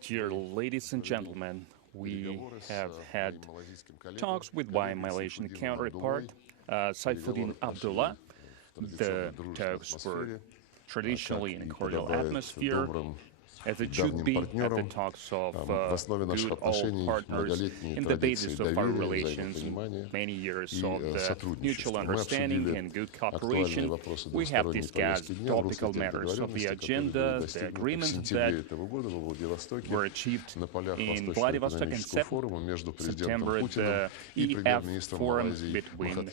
Dear ladies and gentlemen, we have had talks with my Malaysian counterpart, Saifuddin Abdullah. The talks were traditionally in a cordial atmosphere, as it should be at the talks of good old partners in the basis of our relations, many years of mutual understanding and good cooperation. We have discussed topical matters of the agenda, the agreements that were achieved in Vladivostok in September, the EF forum between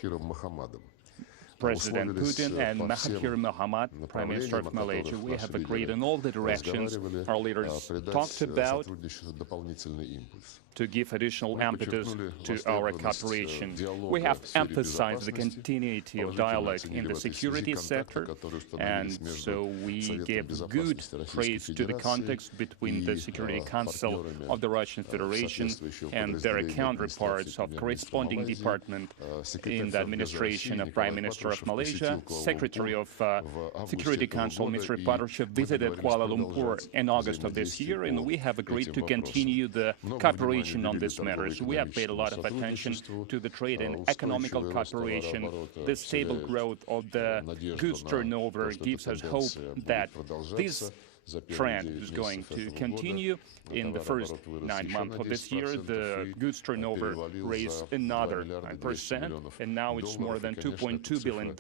President Putin and Mahathir Mohamad, Prime Minister of Malaysia. We have agreed on all the directions our leaders talked about to give additional impetus to our cooperation. We have emphasized the continuity of dialogue in the security sector, and so we give good praise to the context between the Security Council of the Russian Federation and their counterparts of corresponding department in the administration of Prime Minister of Malaysia. Secretary of Security Council, Mr. Patrushev, visited Kuala Lumpur in August of this year, and we have agreed to continue the cooperation on these matters. We have paid a lot of attention to the trade and economical cooperation. The stable growth of the goods turnover gives us hope that this trend is going to continue. In the first 9 months of this year, the goods turnover raised another 9%, and now it's more than $2.2 billion.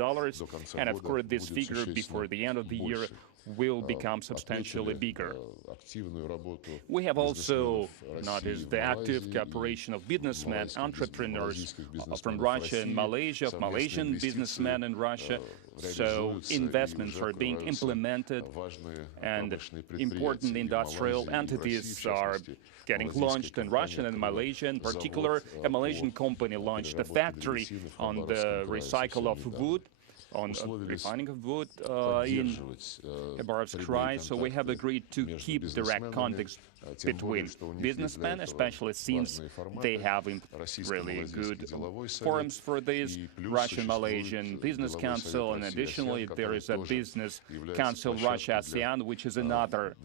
And of course, this figure before the end of the year will become substantially bigger. We have also noticed the active cooperation of businessmen, entrepreneurs from Russia and Malaysia, of Malaysian businessmen in Russia. So investments are being implemented, and important industrial entities are getting launched in Russia and Malaysia. In particular, a Malaysian company launched a factory on the recycle of wood, on refining of wood in Abarovsk. So we have agreed to keep direct contacts between businessmen, especially since they have really good forums for this, Russian-Malaysian Business Council, and additionally there is a Business Council Russia-ASEAN, which is another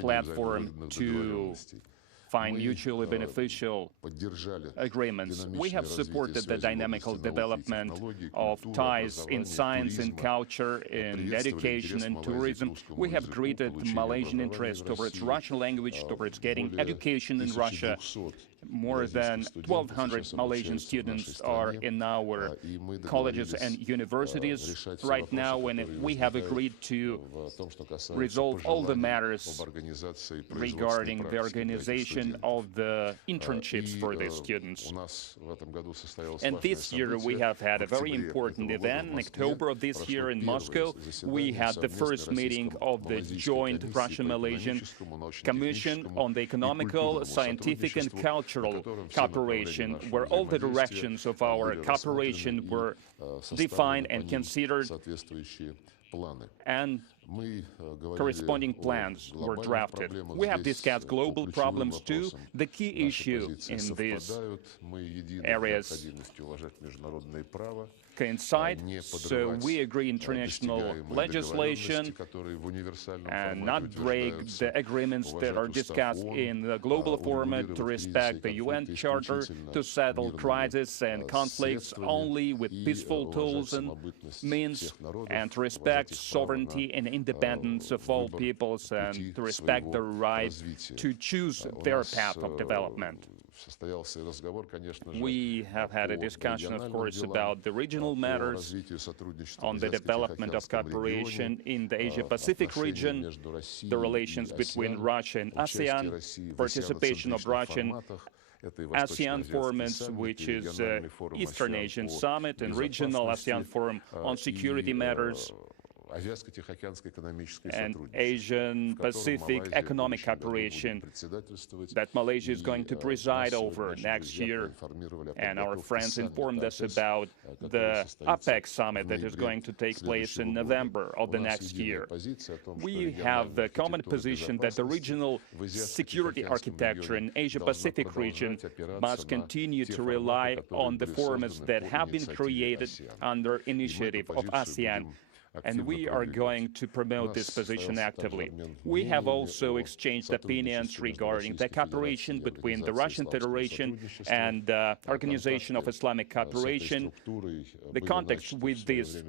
platform to find mutually beneficial agreements. We have supported the dynamical development of ties in science and culture, in education and tourism. We have greeted Malaysian interest towards Russian language, towards getting education in Russia. More than 1,200 Malaysian students are in our colleges and universities right now, and we have agreed to resolve all the matters regarding the organization of the internships for the students. And this year we have had a very important event. In October of this year in Moscow, we had the first meeting of the joint Russian-Malaysian Commission on the Economical, Scientific and Cultural Cooperation, where all the directions of our cooperation were defined and considered, and corresponding plans were drafted. We have discussed global problems too. The key issue in these areas coincide, so we agree international legislation and not break the agreements that are discussed in the global format, to respect the UN Charter, to settle crises and conflicts only with peaceful tools and means, and to respect sovereignty and independence of all peoples, and to respect the right to choose their path of development. We have had a discussion, of course, about the regional matters, on the development of cooperation in the Asia-Pacific region, the relations between Russia and ASEAN, participation of Russian ASEAN forums, which is Eastern Asian Summit and Regional ASEAN Forum on Security Matters, and Asian-Pacific economic cooperation that Malaysia is going to preside over next year. And our friends informed us about the APEC summit that is going to take place in November of the next year. We have the common position that the regional security architecture in Asia-Pacific region must continue to rely on the formats that have been created under initiative of ASEAN. and we are going to promote this position actively. We have also exchanged opinions regarding the cooperation between the Russian Federation and the Organization of Islamic Cooperation. The contacts with this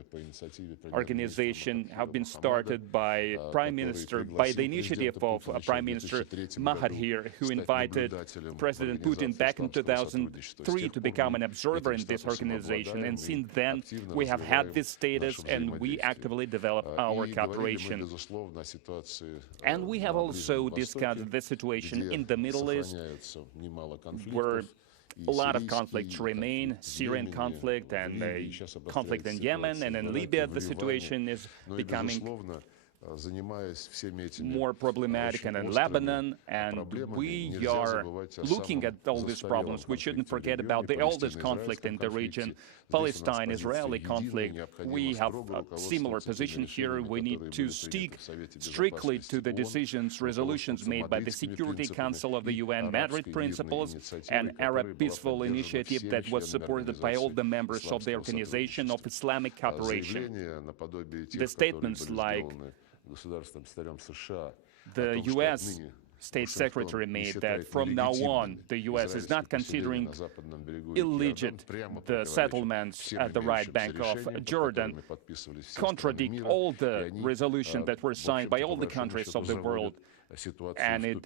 organization have been started by the initiative of Prime Minister Mahathir, who invited President Putin back in 2003 to become an observer in this organization. And since then, we have had this status, and we actively develop our cooperation. And we have also discussed the situation in the Middle East, where a lot of conflicts remain, Syrian conflict and a conflict in Yemen, and in Libya the situation is becoming more problematic, and in Lebanon, and we are looking at all these problems. We shouldn't forget about the oldest conflict in the region, Palestine-Israeli conflict. We have a similar position here. We need to stick strictly to the decisions, resolutions made by the Security Council of the UN, Madrid Principles, and Arab Peaceful Initiative that was supported by all the members of the Organization of Islamic Cooperation. The statements like the U.S. State Secretary made that from now on, the U.S. is not considering illegit the settlements at the right bank of Jordan, contradict all the resolutions that were signed by all the countries of the world, and it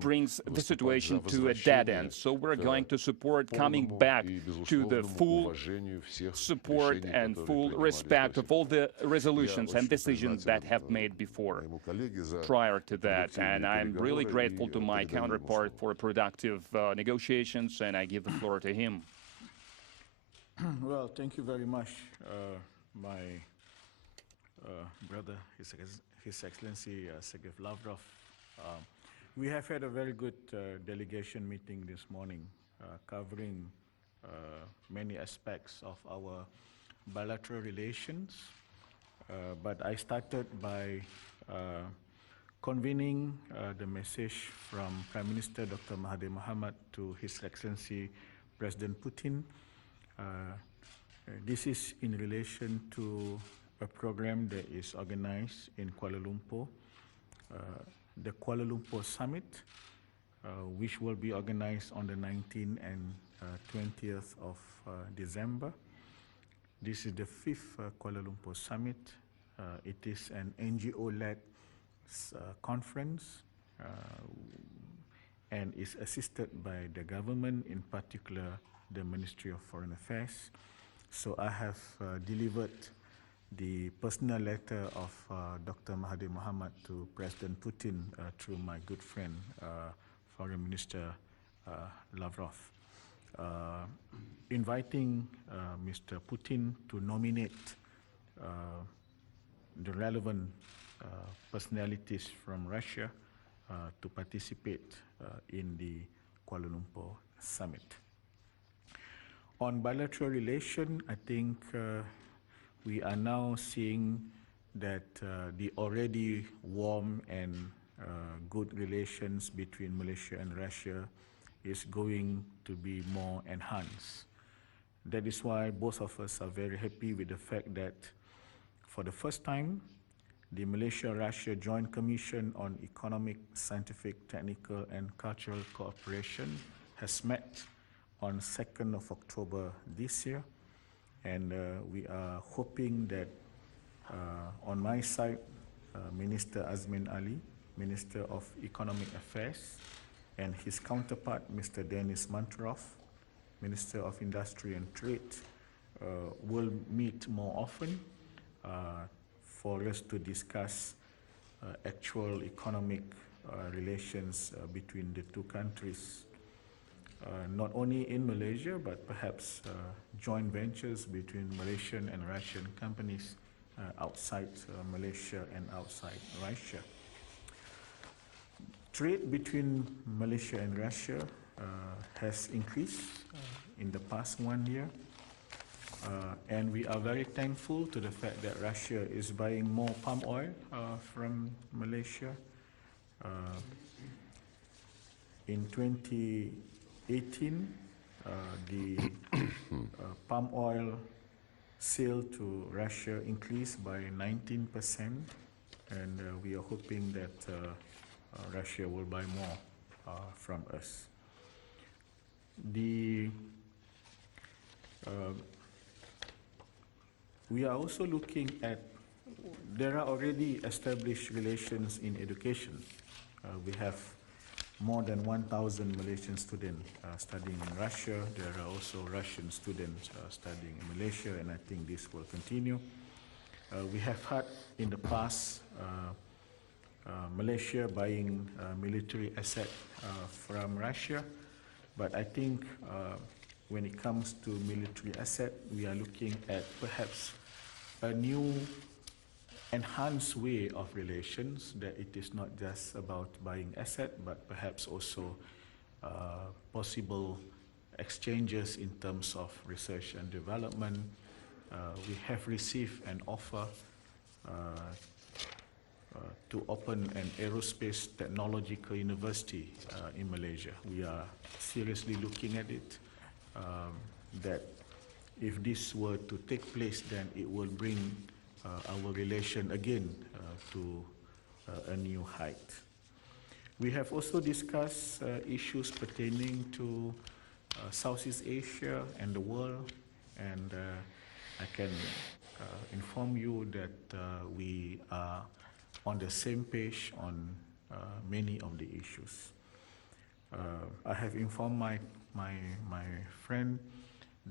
brings the situation to a dead end. So we're going to support coming back to the full support and full respect of all the resolutions and decisions that have made before, prior to that. And I'm really grateful to my counterpart for productive negotiations, and I give the floor to him. Well, thank you very much, my brother, His Excellency Sergei Lavrov. We have had a very good delegation meeting this morning, covering many aspects of our bilateral relations. But I started by convening the message from Prime Minister Dr. Mahathir Mohamad to His Excellency President Putin. This is in relation to a program that is organized in Kuala Lumpur, the Kuala Lumpur Summit, which will be organized on the 19th and 20th of December. This is the 5th Kuala Lumpur Summit. It is an NGO-led conference and is assisted by the government, in particular the Ministry of Foreign Affairs. So I have delivered the personal letter of Dr. Mahathir Mohamad to President Putin through my good friend, Foreign Minister Lavrov, inviting Mr. Putin to nominate the relevant personalities from Russia to participate in the Kuala Lumpur Summit. On bilateral relation, I think we are now seeing that the already warm and good relations between Malaysia and Russia is going to be more enhanced. That is why both of us are very happy with the fact that for the first time, the Malaysia-Russia Joint Commission on Economic, Scientific, Technical and Cultural Cooperation has met on 2nd of October this year. And we are hoping that on my side, Minister Azmin Ali, Minister of Economic Affairs, and his counterpart, Mr. Denis Mantrov, Minister of Industry and Trade, will meet more often for us to discuss actual economic relations between the two countries. Not only in Malaysia, but perhaps joint ventures between Malaysian and Russian companies outside Malaysia and outside Russia. Trade between Malaysia and Russia has increased in the past 1 year. And we are very thankful to the fact that Russia is buying more palm oil from Malaysia. In 2018, the palm oil sale to Russia increased by 19%, and we are hoping that Russia will buy more from us. We are also looking at, there are already established relations in education. We have more than 1,000 Malaysian students studying in Russia. There are also Russian students studying in Malaysia, and I think this will continue. We have had in the past Malaysia buying military asset from Russia, but I think when it comes to military asset, we are looking at perhaps a new enhanced way of relations, that it is not just about buying asset, but perhaps also possible exchanges in terms of research and development. We have received an offer to open an aerospace technological university in Malaysia. We are seriously looking at it, that if this were to take place, then it will bring our relation again to a new height. We have also discussed issues pertaining to Southeast Asia and the world, and I can inform you that we are on the same page on many of the issues. I have informed my friend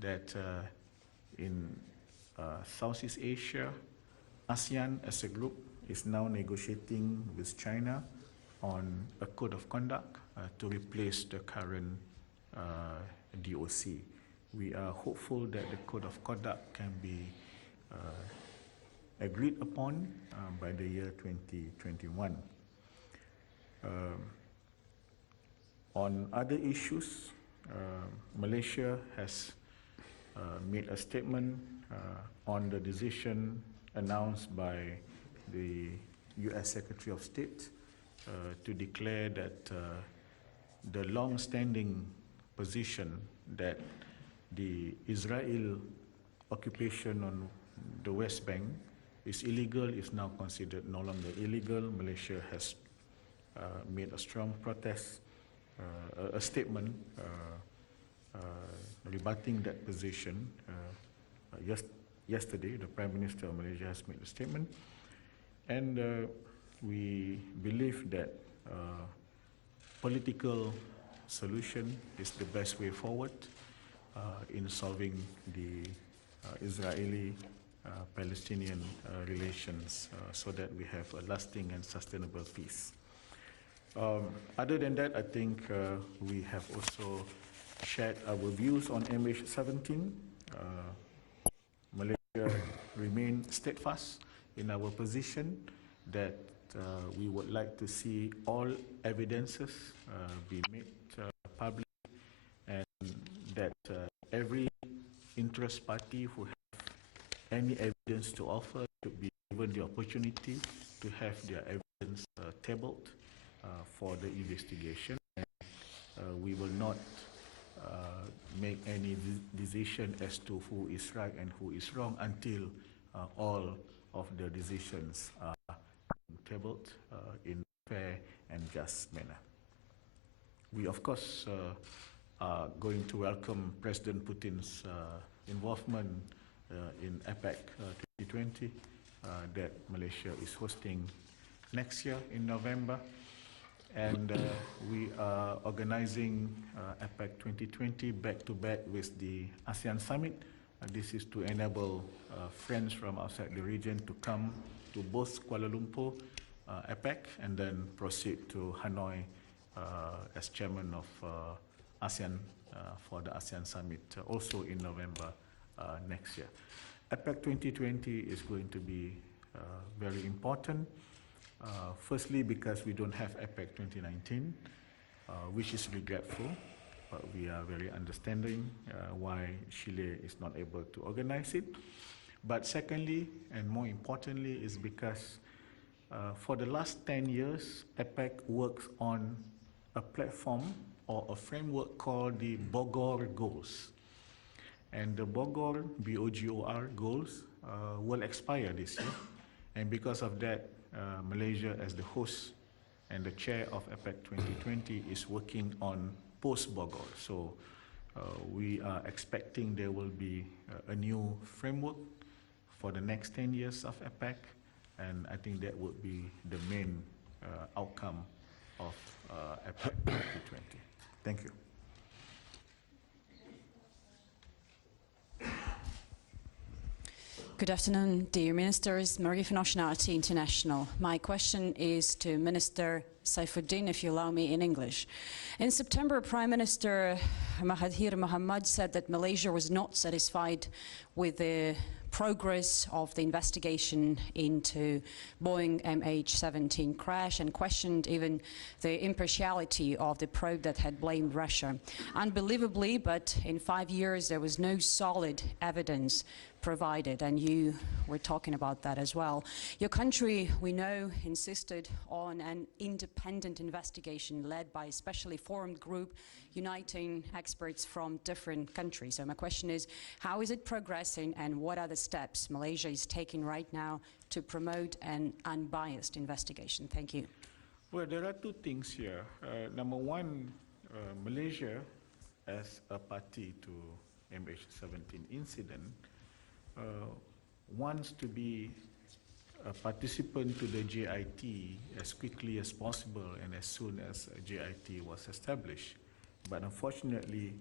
that in Southeast Asia, ASEAN as a group is now negotiating with China on a code of conduct to replace the current DOC. We are hopeful that the code of conduct can be agreed upon by the year 2021. On other issues, Malaysia has made a statement on the decision announced by the US Secretary of State to declare that the long-standing position that the Israel occupation on the West Bank is illegal is now considered no longer illegal. Malaysia has made a strong protest, a statement rebutting that position. Yesterday, the Prime Minister of Malaysia has made a statement, and we believe that political solution is the best way forward in solving the Israeli-Palestinian relations so that we have a lasting and sustainable peace. Other than that, I think we have also shared our views on MH17. Malaysia remains steadfast in our position that we would like to see all evidences be made public, and that every interest party who have any evidence to offer should be given the opportunity to have their evidence tabled for the investigation. And, we will not make any decision as to who is right and who is wrong until all of the decisions are tabled in a fair and just manner. We, of course, are going to welcome President Putin's involvement in APEC 2020 that Malaysia is hosting next year in November. And we are organizing APEC 2020 back-to-back with the ASEAN Summit. This is to enable friends from outside the region to come to both Kuala Lumpur, APEC, and then proceed to Hanoi as chairman of ASEAN for the ASEAN Summit, also in November next year. APEC 2020 is going to be very important. Firstly, because we don't have APEC 2019, which is regretful, but we are very understanding why Chile is not able to organize it. But secondly, and more importantly, is because for the last 10 years, APEC works on a platform or a framework called the Bogor Goals. And the Bogor, BOGOR goals will expire this year. And because of that, Malaysia as the host and the chair of APEC 2020 is working on post-Bogor. So we are expecting there will be a new framework for the next 10 years of APEC, and I think that would be the main outcome of APEC 2020. Thank you. Good afternoon, dear ministers. Marie van Nationality International. My question is to Minister Saifuddin, if you allow me, in English. In September, Prime Minister Mahathir Mohamad said that Malaysia was not satisfied with the progress of the investigation into Boeing MH17 crash and questioned even the impartiality of the probe that had blamed Russia. Unbelievably, but in 5 years there was no solid evidence provided, and you were talking about that as well. Your country, we know, insisted on an independent investigation led by a specially formed group uniting experts from different countries. So my question is, how is it progressing, and what are the steps Malaysia is taking right now to promote an unbiased investigation? Thank you. Well, there are two things here. Number one, Malaysia, as a party to MH17 incident, wants to be a participant to the JIT as quickly as possible and as soon as JIT was established. But unfortunately,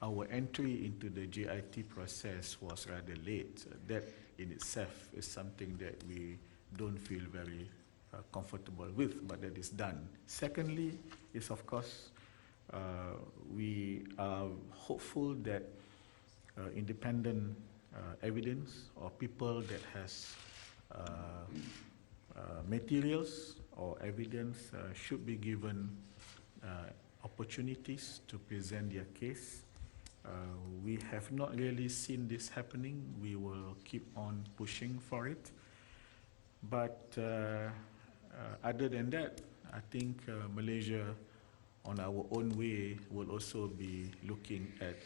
our entry into the JIT process was rather late. That in itself is something that we don't feel very comfortable with, but that is done. Secondly, is of course, we are hopeful that independent evidence or people that has materials or evidence should be given opportunities to present their case. We have not really seen this happening. We will keep on pushing for it. But other than that, I think Malaysia on our own way will also be looking at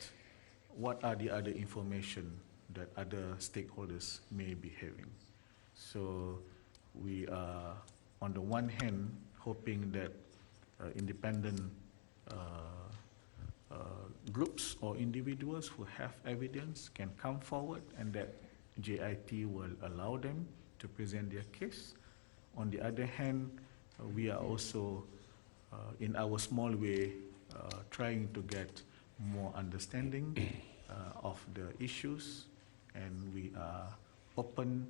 what are the other information that other stakeholders may be having. So we are, on the one hand, hoping that independent groups or individuals who have evidence can come forward, and that JIT will allow them to present their case. On the other hand, we are also, in our small way, trying to get more understanding of the issues, and we are open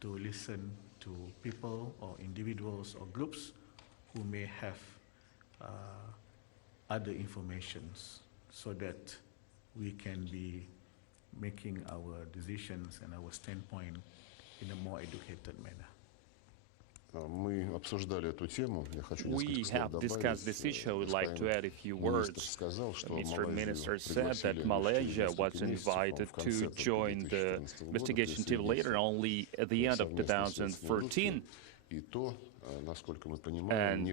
to listen to people or individuals or groups who may have other informations, so that we can be making our decisions and our standpoint in a more educated manner. We have discussed this issue. I would like to add a few words. Mr. Minister said that Malaysia was invited to join the investigation team later, only at the end of 2014. And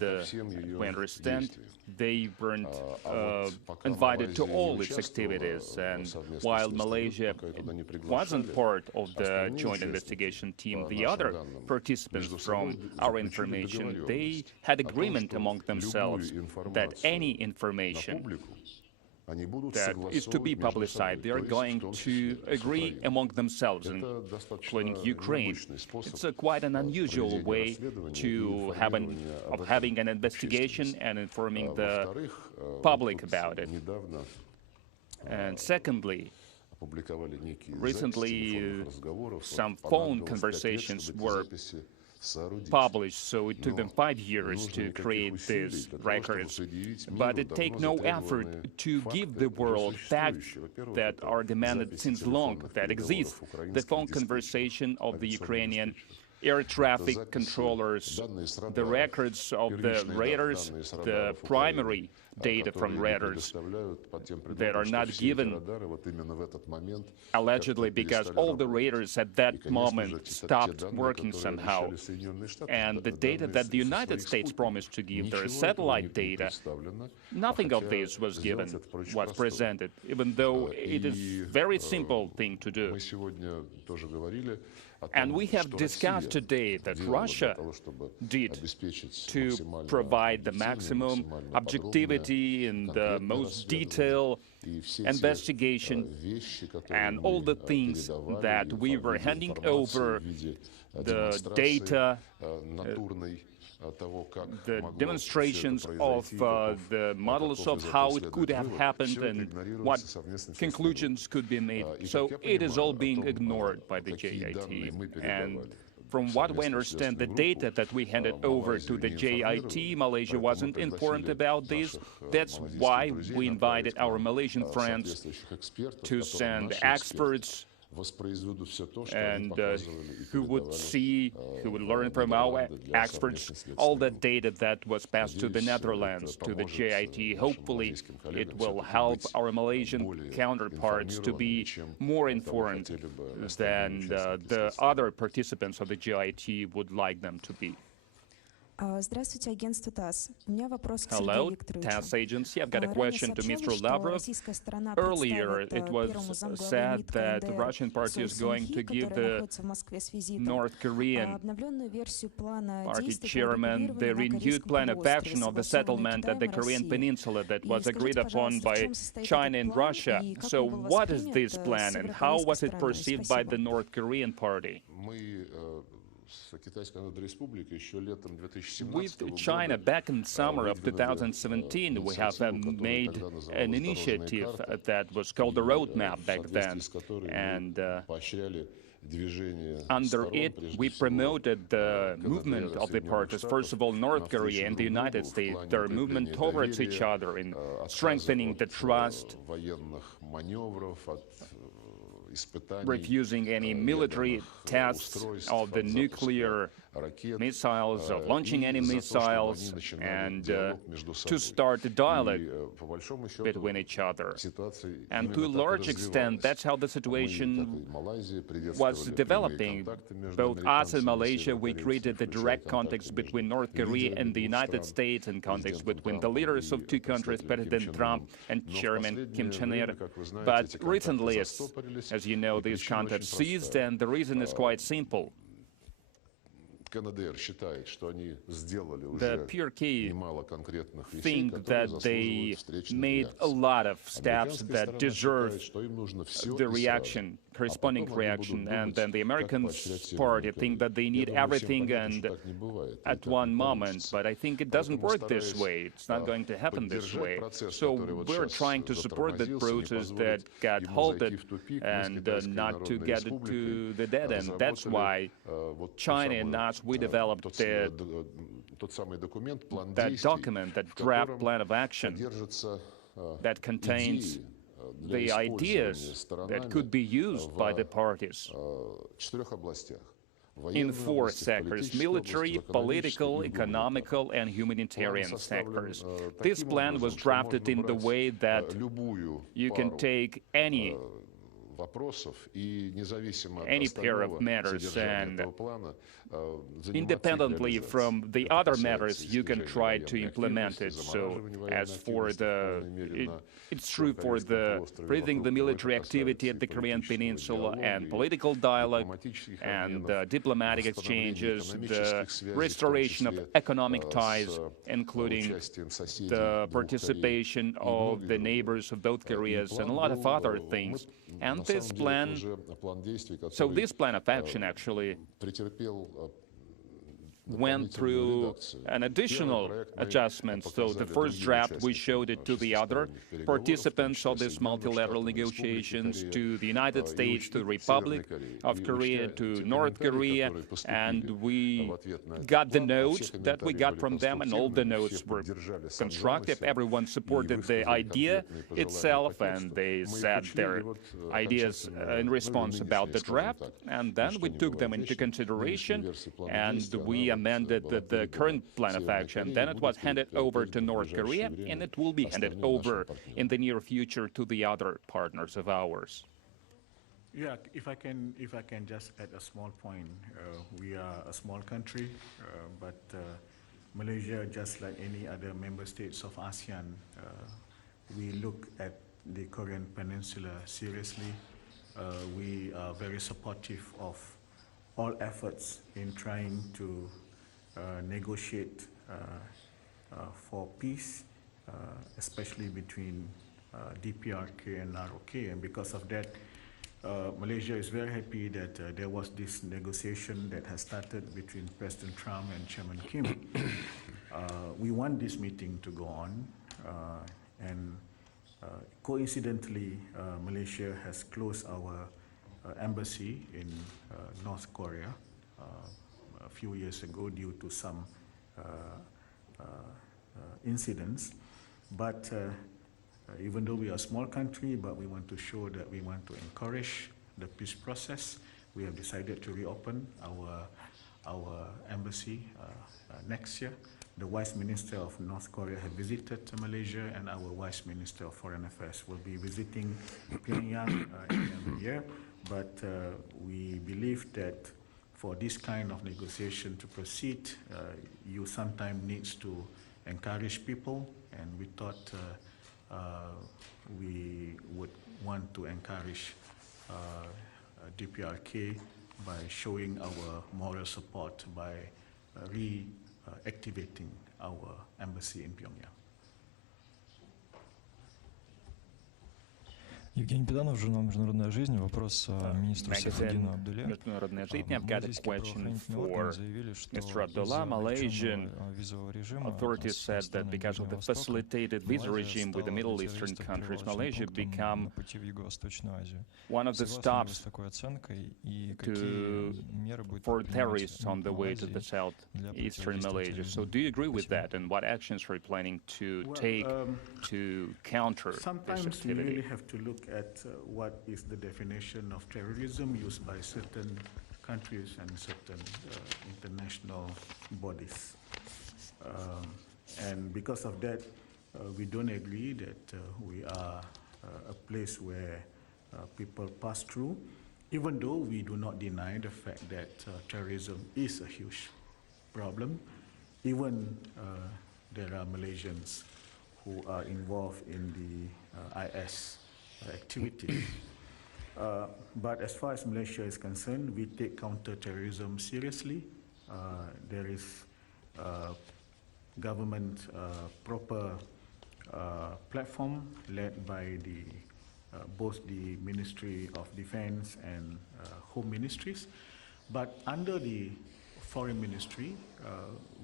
we understand they weren't invited to all its activities. And while Malaysia wasn't part of the joint investigation team, the other participants, from our information, they had agreement among themselves that any information that is to be publicized, they are going to agree among themselves, including Ukraine. It's quite an unusual way to have having an investigation and informing the public about it. And secondly, recently some phone conversations were published, so it took them 5 years to create these records. But it takes no effort to give the world facts that are demanded since long, that exist. The phone conversation of the Ukrainian air traffic controllers, the records of the radars, the primary data from radars that are not given allegedly because all the radars at that moment stopped working somehow. And the data that the United States promised to give, their satellite data, nothing of this was given, was presented, even though it is a very simple thing to do. And we have discussed today that Russia did to provide the maximum objectivity and the most detailed investigation and all the things that we were handing over, the data, the demonstrations of the models of how it could have happened and what conclusions could be made. So it is all being ignored by the JIT. And from what we understand, the data that we handed over to the JIT, Malaysia wasn't informed about this. That's why we invited our Malaysian friends to send experts and who would see, who would learn from our experts all the data that was passed to the Netherlands, to the JIT. Hopefully, it will help our Malaysian counterparts to be more informed than the other participants of the JIT would like them to be. Здравствуйте, агентство ТАСС. У меня вопрос к Hello, Сергею Викторовичу. TASS agency. I've got a question to Mr. Lavrov. Earlier, it was said that the Russian party is going to give the North Korean party chairman the renewed plan of action of the settlement at the Korean Peninsula that was agreed upon by China and Russia. So what is this plan and how was it perceived by the North Korean party? With China, back in summer of 2017, we have made an initiative that was called the Roadmap back then, and under it, we promoted the movement of the parties. First of all, North Korea and the United States, their movement towards each other in strengthening the trust, refusing any military tests of the nuclear missiles, of launching any missiles, and to start a dialogue between each other. And to a large extent, that's how the situation was developing. Both us and Malaysia, we created the direct context between North Korea and the United States, and context between the leaders of two countries, President Trump and Chairman Kim Jong-il. But recently, as you know, this contact ceased, and the reason is quite simple. The PRK think that they made a lot of steps that deserve the reaction, corresponding reaction, and then the American party think that they need everything and at one moment, but I think it doesn't work this way. It's not going to happen this way. So we're trying to support the process that got halted and not to get it to the dead end. That's why China and us, we developed that document, that draft plan of action that contains the ideas that could be used by the parties in 4 sectors: military, political, economical, and humanitarian sectors. This plan was drafted in the way that you can take any pair of matters, and independently from the other matters, you can try to implement it. So as for it's true for breathing the military activity at the Korean Peninsula and political dialogue and diplomatic exchanges, the restoration of economic ties, including the participation of the neighbors of both Koreas and a lot of other things. And this plan, so this plan of action actually went through an additional adjustment. So the first draft, we showed it to the other participants of these multilateral negotiations, to the United States, to the Republic of Korea, to North Korea, and we got the notes that we got from them, and all the notes were constructive. Everyone supported the idea itself, and they said their ideas in response about the draft, and then we took them into consideration, and we amended the current plan of action. Then it was handed over to North Korea, and it will be handed over in the near future to the other partners of ours. Yeah, if I can just add a small point. We are a small country, but Malaysia, just like any other member states of ASEAN, we look at the Korean Peninsula seriously. We are very supportive of all efforts in trying to negotiate for peace, especially between DPRK and ROK. And because of that, Malaysia is very happy that there was this negotiation that has started between President Trump and Chairman Kim. We want this meeting to go on, and coincidentally, Malaysia has closed our embassy in North Korea a few years ago due to some incidents. But even though we are a small country, but we want to show that we want to encourage the peace process. We have decided to reopen our embassy next year. The Vice Minister of North Korea has visited Malaysia, and our Vice Minister of Foreign Affairs will be visiting Pyongyang every year. But we believe that for this kind of negotiation to proceed, you sometimes need to encourage people, and we thought we would want to encourage DPRK by showing our moral support by reactivating our embassy in Pyongyang. Евгений Педанов, журнал «Международная жизнь». Вопрос министру Сайфуддину Абдулле. Международная жизнь. I've got a question for Mr. Abdullah. Malaysian authorities said that because of the facilitated visa regime with the Middle Eastern countries, Malaysia become one of the stops for terrorists on the way to the southeastern Malaysia. So do you agree with that? And what actions are you planning to take to counter this activity? Sometimes you really have to look at what is the definition of terrorism used by certain countries and certain international bodies. And because of that, we don't agree that we are a place where people pass through, even though we do not deny the fact that terrorism is a huge problem. Even there are Malaysians who are involved in the IS activities. But as far as Malaysia is concerned, we take counter-terrorism seriously. There is government proper platform led by both the Ministry of Defense and Home Ministries. But under the Foreign Ministry,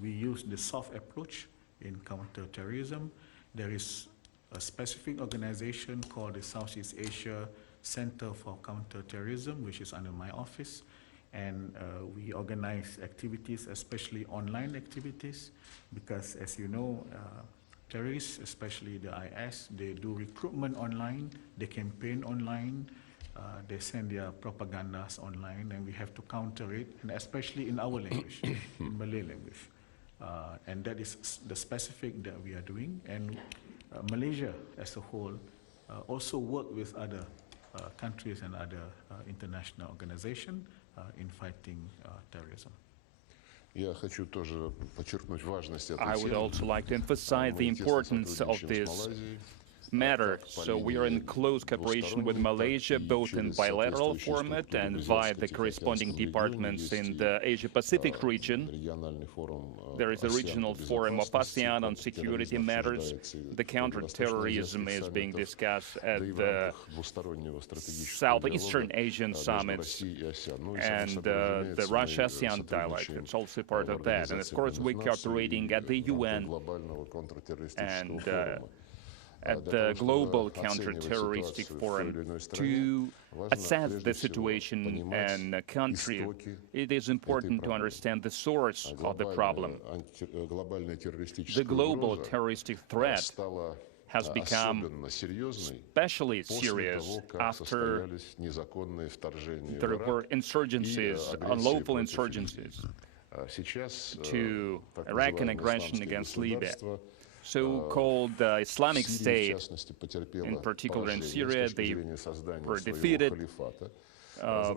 we use the soft approach in counter-terrorism. There is a specific organization called the Southeast Asia Center for Counter-Terrorism, which is under my office. And we organize activities, especially online activities, because as you know, terrorists, especially the IS, they do recruitment online, they campaign online, they send their propagandas online, and we have to counter it, and especially in our language, in Malay language. And that is the specific that we are doing. And Malaysia as a whole also work with other countries and other international organizations in fighting terrorism. I would also like to emphasize the importance of this matter. So we are in close cooperation with Malaysia, both in bilateral format and via the corresponding departments in the Asia-Pacific region. There is a regional forum of ASEAN on security matters. The counter-terrorism is being discussed at the Southeastern Asian summits and the Russia-ASEAN dialogue. It's also part of that. And of course, we're cooperating at the UN and at the Global Counter-Terroristic Forum to assess the situation in a country. It is important to understand the source of the problem. The global terroristic threat has become especially serious after there were insurgencies, unlawful insurgencies. to Iraqi aggression against Libya. So-called Islamic State, in particular in Syria, they were defeated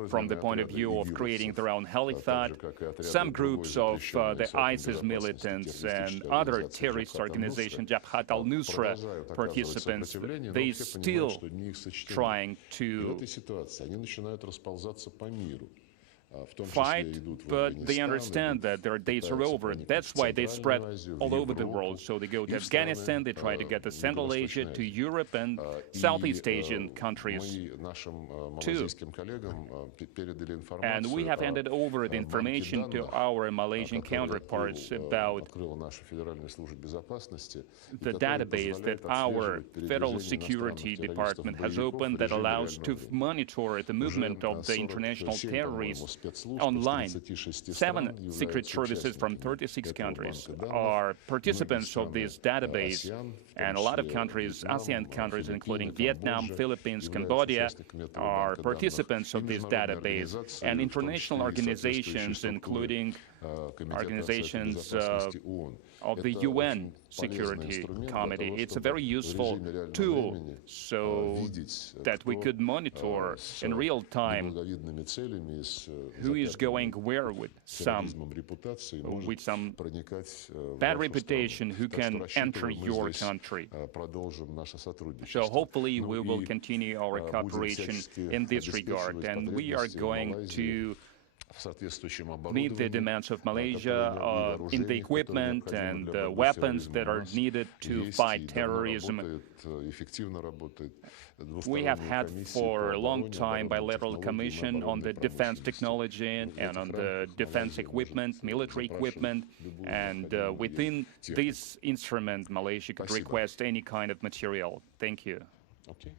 from the point of view of creating their own caliphate. Some groups of the ISIS militants and other terrorist organizations, Jabhat al-Nusra participants, they still trying to fight, but they understand that their days are over. That's why they spread all over the world. So they go to Afghanistan, they try to get to Central Asia, to Europe and Southeast Asian countries too. And we have handed over the information to our Malaysian counterparts about the database that our Federal Security Department has opened that allows to monitor the movement of the international terrorists online. 7 secret services from 36 countries are participants of this database, and a lot of countries, ASEAN countries, including Vietnam, Philippines, Cambodia, are participants of this database, and international organizations, including organizations of the UN Security Committee. It's a very useful tool so that we could monitor in real time who is going where with some bad reputation who can enter your country. So hopefully we will continue our cooperation in this regard, and we are going to meet the demands of Malaysia in the equipment and the weapons that are needed to fight terrorism. We have had for a long time bilateral commission on the defense technology and on the defense equipment, military equipment, and within this instrument, Malaysia could request any kind of material. Thank you. Okay.